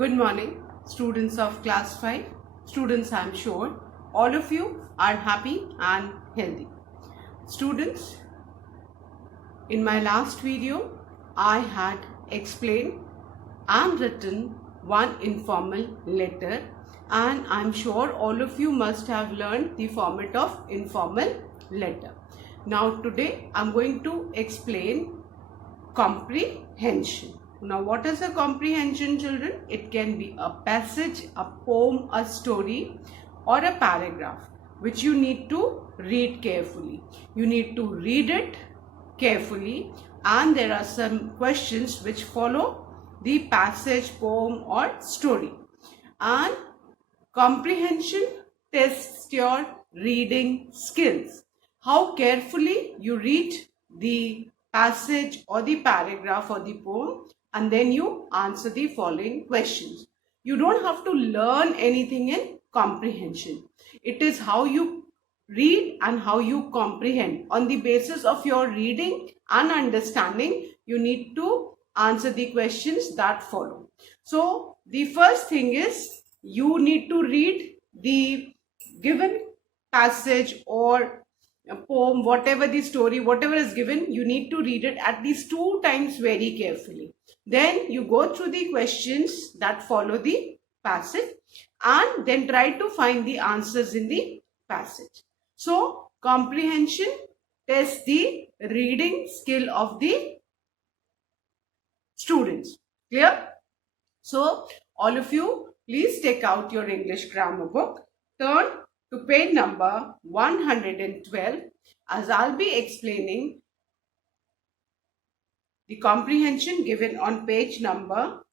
Good morning, students of class 5. Students, I am sure all of you are happy and healthy. Students, in my last video, I had explained and written one informal letter, and I'm sure all of you must have learned the format of informal letter. Now today I'm going to explain comprehension. Now, what is a comprehension, children? It can be a passage, a poem, a story, or a paragraph which you need to read carefully. You need to read it carefully, and there are some questions which follow the passage, poem, or story. And comprehension tests your reading skills. How carefully you read the passage or the paragraph or the poem, and then you answer the following questions. You don't have to learn anything in comprehension. It is how you read and how you comprehend. On the basis of your reading and understanding, you need to answer the questions that follow. So the first thing is you need to read the given passage or a poem, whatever the story, whatever is given, you need to read it at least 2 times very carefully. Then you go through the questions that follow the passage and then try to find the answers in the passage. So comprehension tests the reading skill of the students. Clear? So all of you, please take out your English grammar book, turn to page number 112, as I'll be explaining the comprehension given on page number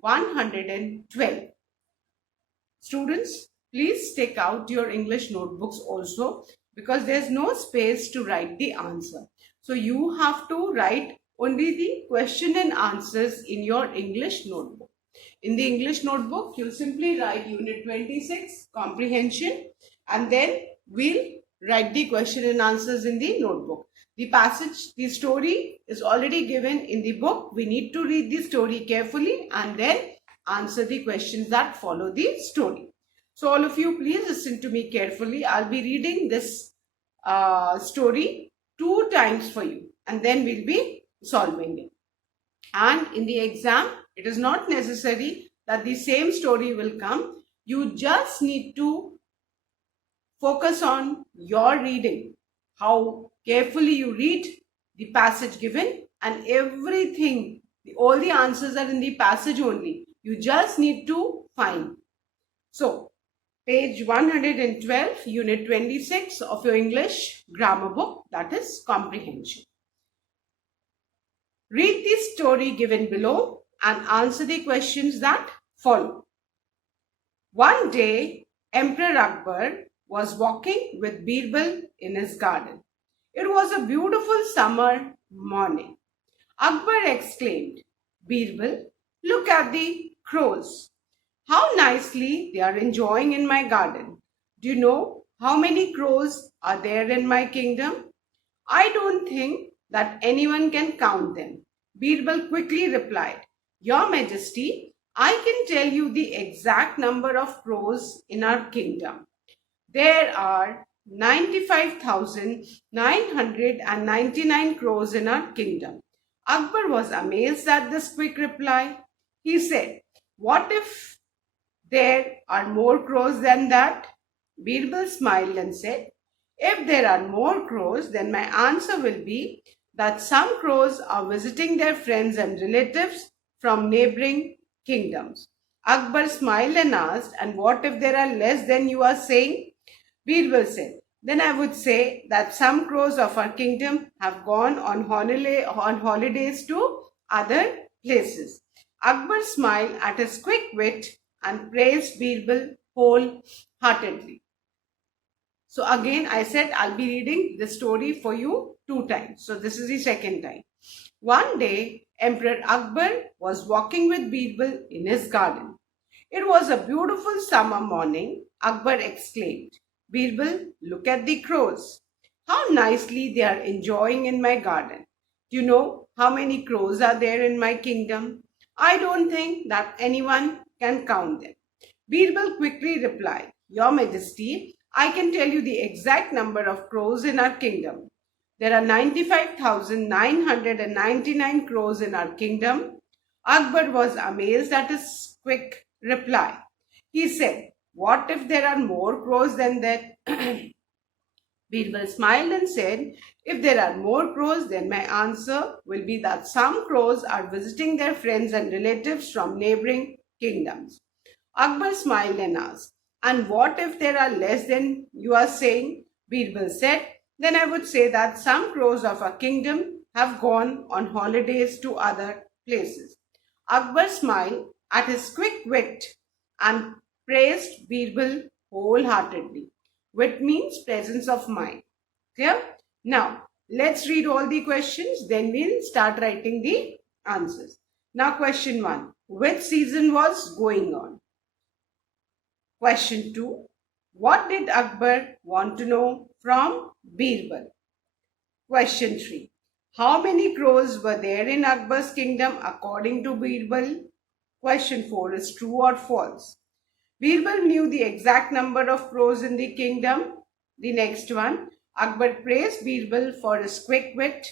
112. Students, please take out your English notebooks also, because there's no space to write the answer. So you have to write only the question and answers in your English notebook. In the English notebook, you'll simply write Unit 26, Comprehension, and then we'll write the question and answers in the notebook. The passage, the story is already given in the book. We need to read the story carefully and then answer the questions that follow the story. So all of you, please listen to me carefully. I'll be reading this story 2 times for you, and then we'll be solving it. And in the exam, it is not necessary that the same story will come. You just need to focus on your reading, how carefully you read the passage given, and everything, all the answers are in the passage only. You just need to find. So, page 112, Unit 26 of your English grammar book, that is comprehension. Read the story given below and answer the questions that follow. One day, Emperor Akbar was walking with Birbal in his garden. It was a beautiful summer morning. Akbar exclaimed, "Birbal, look at the crows. How nicely they are enjoying in my garden. Do you know how many crows are there in my kingdom? I don't think that anyone can count them." Birbal quickly replied, "Your Majesty, I can tell you the exact number of crows in our kingdom. There are 95,999 crows in our kingdom." Akbar was amazed at this quick reply. He said, "What if there are more crows than that?" Birbal smiled and said, "If there are more crows, then my answer will be that some crows are visiting their friends and relatives from neighboring kingdoms." Akbar smiled and asked, "And what if there are less than you are saying?" Birbal said, "Then I would say that some crows of our kingdom have gone on holidays to other places." Akbar smiled at his quick wit and praised Birbal wholeheartedly. So again, I said I'll be reading the story for you 2 times. So this is the second time. One day, Emperor Akbar was walking with Birbal in his garden. It was a beautiful summer morning. Akbar exclaimed, "Birbal, look at the crows. How nicely they are enjoying in my garden. Do you know how many crows are there in my kingdom? I don't think that anyone can count them. Birbal quickly replied, Your Majesty, I can tell you the exact number of crows in our kingdom. There are 95,999 crows in our kingdom. Akbar was amazed at his quick reply. He said, What if there are more crows than that? Birbal smiled and said, If there are more crows, then my answer will be that some crows are visiting their friends and relatives from neighboring kingdoms. Akbar smiled and asked, And what if there are less than you are saying? Birbal said, Then I would say that some crows of our kingdom have gone on holidays to other places. Akbar smiled at his quick wit and praised Birbal wholeheartedly. Wit means presence of mind. Clear? Now, let's read all the questions, then we'll start writing the answers. Now, question 1. Which season was going on? Question 2. What did Akbar want to know from Birbal? Question 3. How many crows were there in Akbar's kingdom according to Birbal? Question 4 is true or false. Birbal knew the exact number of crows in the kingdom. The next one, Akbar praised Birbal for his quick wit.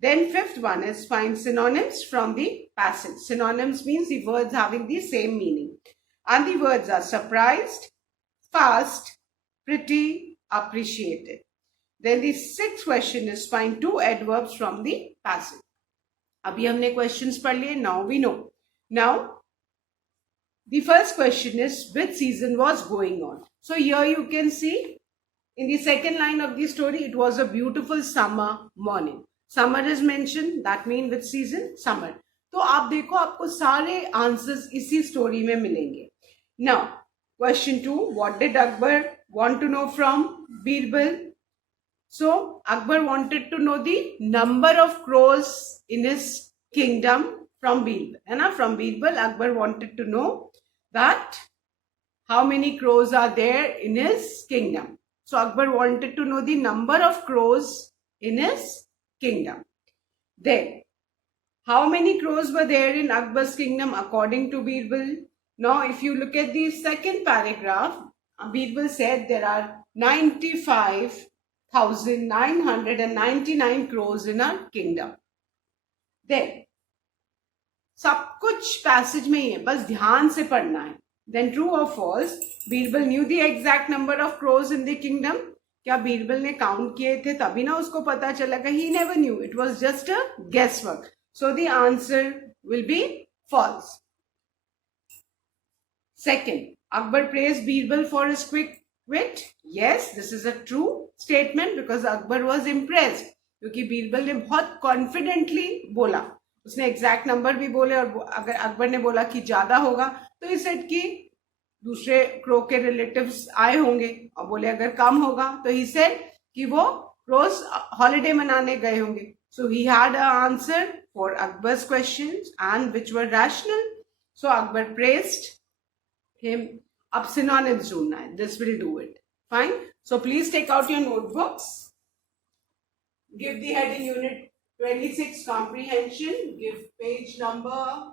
Then fifth one is find synonyms from the passage. Synonyms means the words having the same meaning. And the words are surprised, fast, pretty, appreciated. Then the sixth question is find two adverbs from the passage. अभी हमने questions पढ़ लिए. Now we know. Now the first question is which season was going on. So here you can see in the second line of the story, it was a beautiful summer morning. Summer is mentioned, that means which season? Summer. तो आप देखो आपको सारे answers इसी story में मिलेंगे. Now, question 2, what did Akbar want to know from Birbal? So, Akbar wanted to know the number of crows in his kingdom from Birbal. And from Birbal, Akbar wanted to know that how many crows are there in his kingdom. So, Akbar wanted to know the number of crows in his kingdom. Then, how many crows were there in Akbar's kingdom according to Birbal? Now, if you look at the second paragraph, Birbal said there are 95,999 crows in our kingdom. Then, सब कुछ passage में ही है, बस ध्यान से पढ़ना है. Then true or false, Birbal knew the exact number of crows in the kingdom. क्या बीरबल ने काउंट किए थे तभी ना उसको पता चला? He never knew. It was just a guesswork. So the answer will be false. Second, Akbar praised Birbal for his quick wit. Yes, this is a true statement because Akbar was impressed. क्योंकि बीरबल ने बहुत confidently बोला, उसने exact number भी बोले और अगर अकबर ने बोला कि ज्यादा होगा तो इस सेट की दूसरे क्रो के रिलेटिव्स आए होंगे और बोले अगर कम होगा तो ही सेड कि वो क्रोस हॉलिडे मनाने गए होंगे. So he had a answer for Akbar's questions and which were rational. So Akbar praised him. अब synonyms ढूंढना है. This will do it. Fine. So please take out your notebooks. Give the heading unit 26 comprehension. Give page number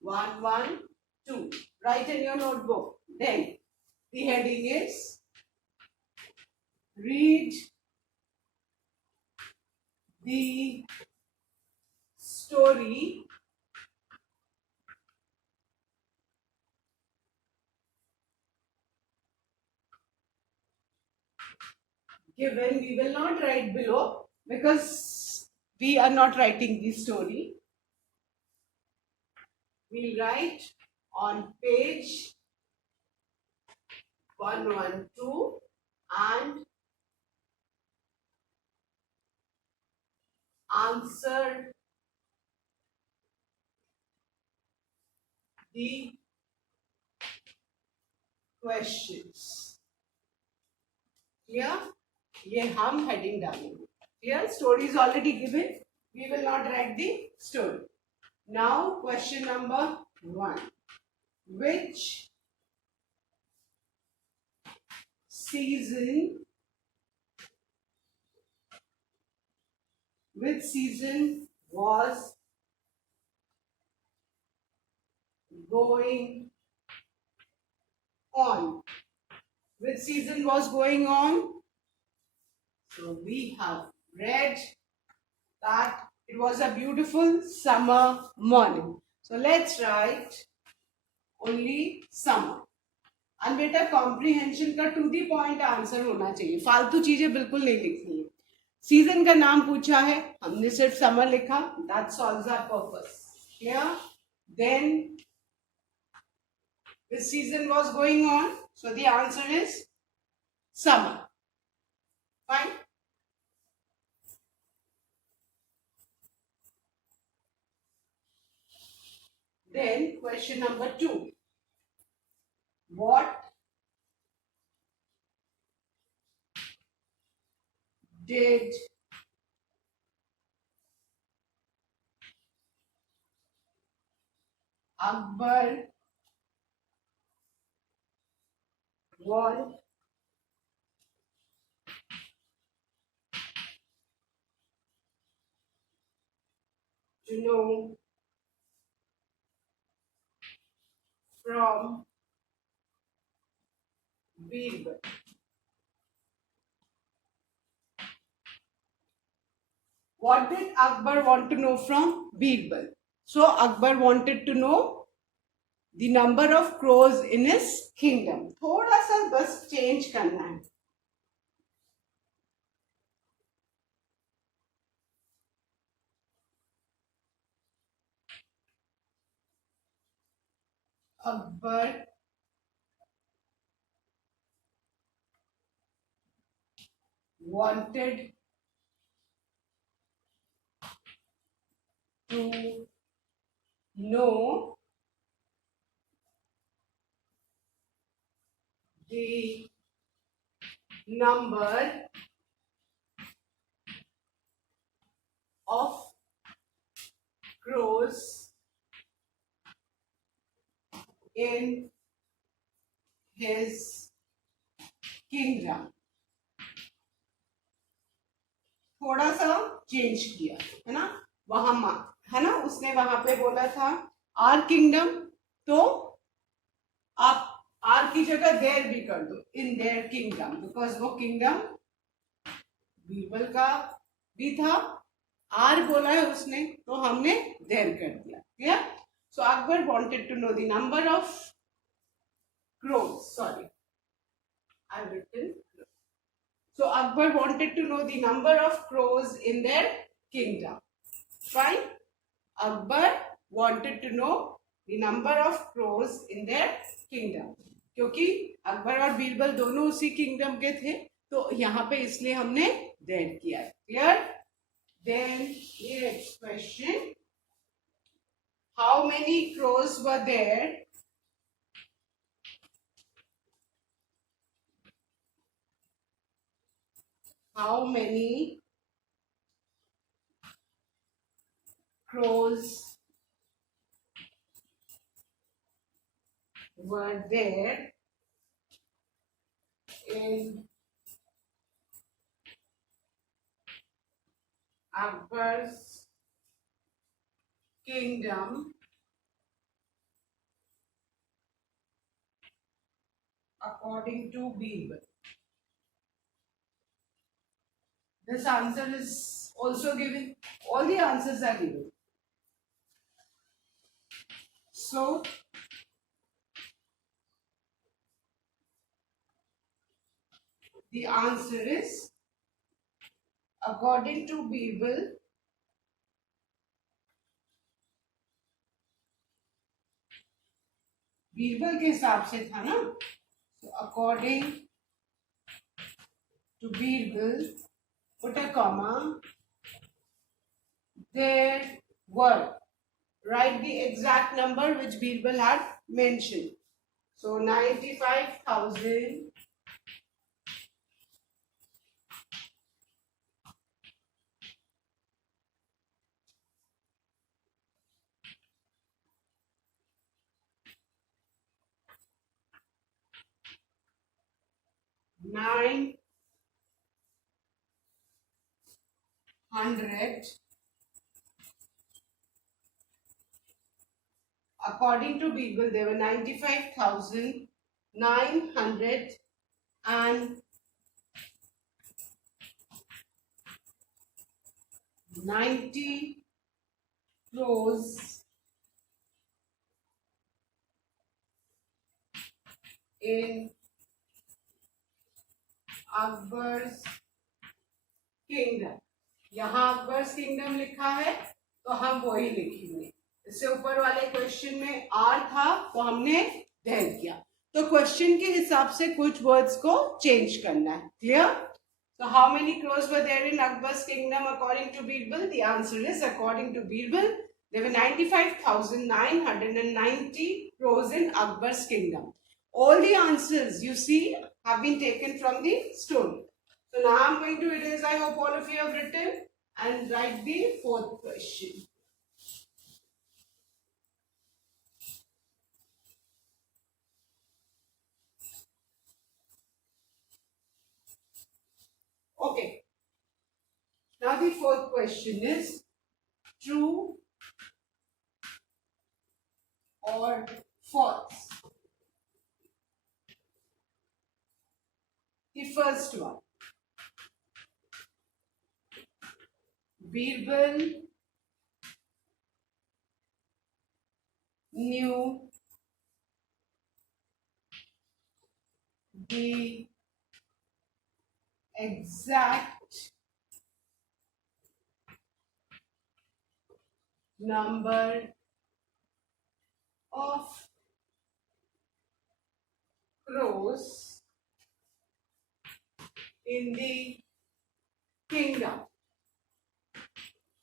112. Write in your notebook. Then the heading is read the story given. We will not write below because we are not writing the story. We'll write on page 112 and answer the questions. Clear? ये हम heading डालेंगे. Clear? Story is already given. We will not write the story. Now question number 1. Which season was going on. Which season was going on? So we have read that it was a beautiful summer morning. So let's write only summer. और बेटा comprehension का to the point answer होना चाहिए, फालतू चीजें बिल्कुल नहीं लिखनी है. सीजन का नाम पूछा है, हमने सिर्फ समर लिखा, that solves our purpose. Clear? Then this season was going on, so the answer is summer. Fine. Then question number 2. What did Akbar want to know from Birbal? What did Akbar want to know from Birbal? So Akbar wanted to know the number of crows in his kingdom. थोड़ा सा बस change करना है. Akbar wanted to know the number of crows in his kingdom. थोड़ा सा change किया है ना, वहां है ना, उसने वहां पे बोला था आर किंगडम, तो आप आर की जगह देर भी कर दो, इन देयर किंगडम, बिकॉज वो किंगडम बीरबल का भी था. आर बोला है उसने, तो हमने देर कर दिया. Clear? So Akbar wanted to know the number of crows. Sorry, I've written. So Akbar wanted to know the number of crows in their kingdom. Fine. Akbar wanted to know the number of crows in their kingdom. क्योंकि अकबर और बीरबल दोनों उसी kingdom के थे, तो यहाँ पे इसलिए हमने देर किया. Clear? Then next question. How many crows were there how many crows were there in Akbar's kingdom according to Birbal? This answer is also given. All the answers are given. So, the answer is, according to Birbal, Birbal के हिसाब से था ना, so according to Birbal, put a comma, there were, write the exact number which Birbal had mentioned. So 95,000 900 according to Birbal, there were 95,990 crores in Akbar's kingdom. यहाँ Akbar's kingdom लिखा है तो हम वही लिखेंगे. इससे ऊपर वाले क्वेश्चन में आर था तो हमने देर किया. तो क्वेश्चन के हिसाब से कुछ वर्ड्स को चेंज करना है. Clear? So how many crores were there in Akbar's kingdom according to Birbal? The answer is, according to Birbal, there were 95,990 crores in Akbar's kingdom. All the answers you see have been taken from the story. So now I'm going to erase. I hope all of you have written and write the fourth question. Okay. Now the fourth question is true or false. The first one. Birbal knew the exact number of crores in the kingdom.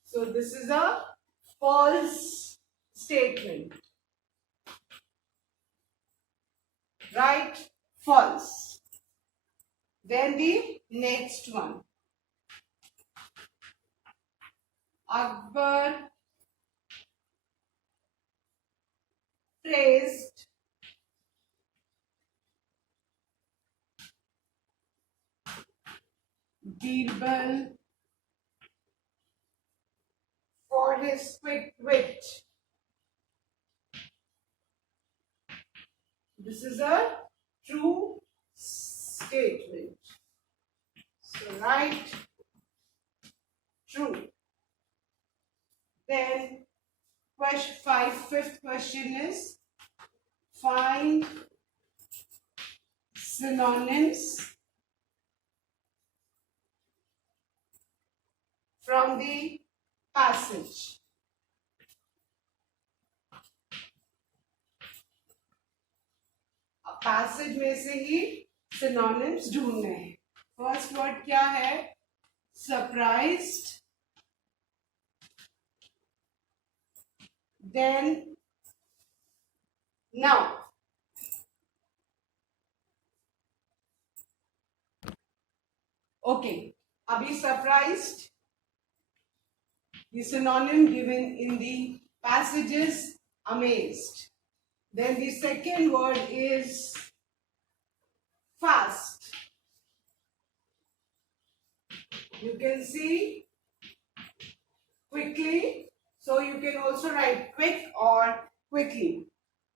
So this is a false statement. Right? False. Then the next one. Akbar praised Birbal for his quick wit. This is a true statement. So write true. Then fifth question is find synonyms from the passage. Passage में से ही synonyms ढूंढने हैं. First word क्या है? Surprised. Then now. Okay, अभी surprised, the synonym given in the passage is amazed. Then the second word is fast. You can see quickly, so you can also write quick or quickly.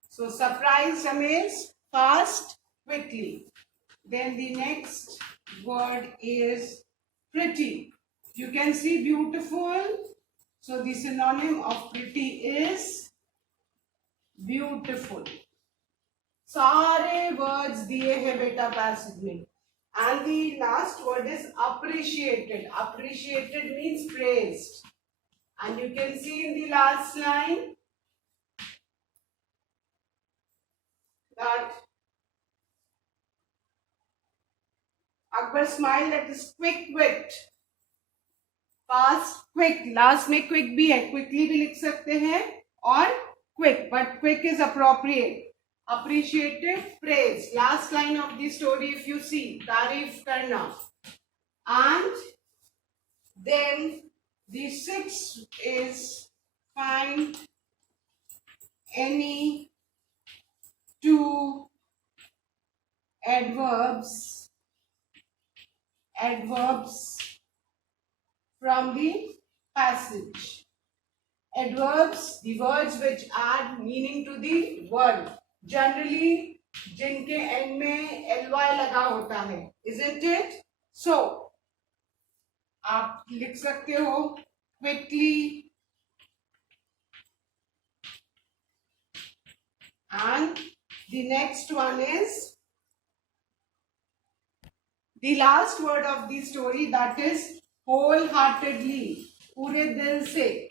So surprised, amazed, fast, quickly. Then the next word is pretty. You can see beautiful. So the synonym of pretty is beautiful. सारे words दिए हैं बेटा passage में. And the last word is appreciated. Appreciated means praised. And you can see in the last line that Akbar smiled at his quick wit. Fast, quick. Last में quick भी है, quickly भी लिख सकते हैं और quick, but quick is appropriate. Appreciated, praise. Last line of the story, if you see, तारीफ करना. And then the sixth is find any two adverbs from the passage. Adverbs, the words which add meaning to the word. Generally, जिनके end में ly लगा होता है, isn't it? So, आप लिख सकते हो quickly, and the next one is the last word of the story, that is wholeheartedly, पूरे दिल से,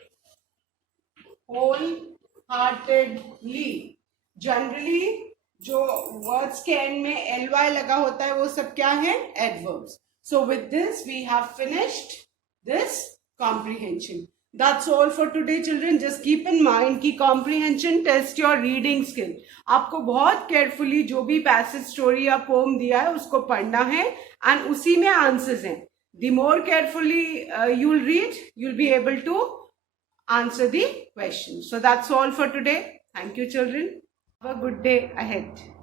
wholeheartedly. Generally जो words के end में ly लगा होता है वो सब क्या है? Adverbs. So with this we have finished this comprehension. That's all for today, children. Just keep in mind कि comprehension test your reading skill. आपको बहुत carefully जो भी passage story या poem दिया है उसको पढ़ना है and उसी में answers हैं. The more carefully you'll read, you'll be able to answer the question. So that's all for today. Thank you, children. Have a good day ahead.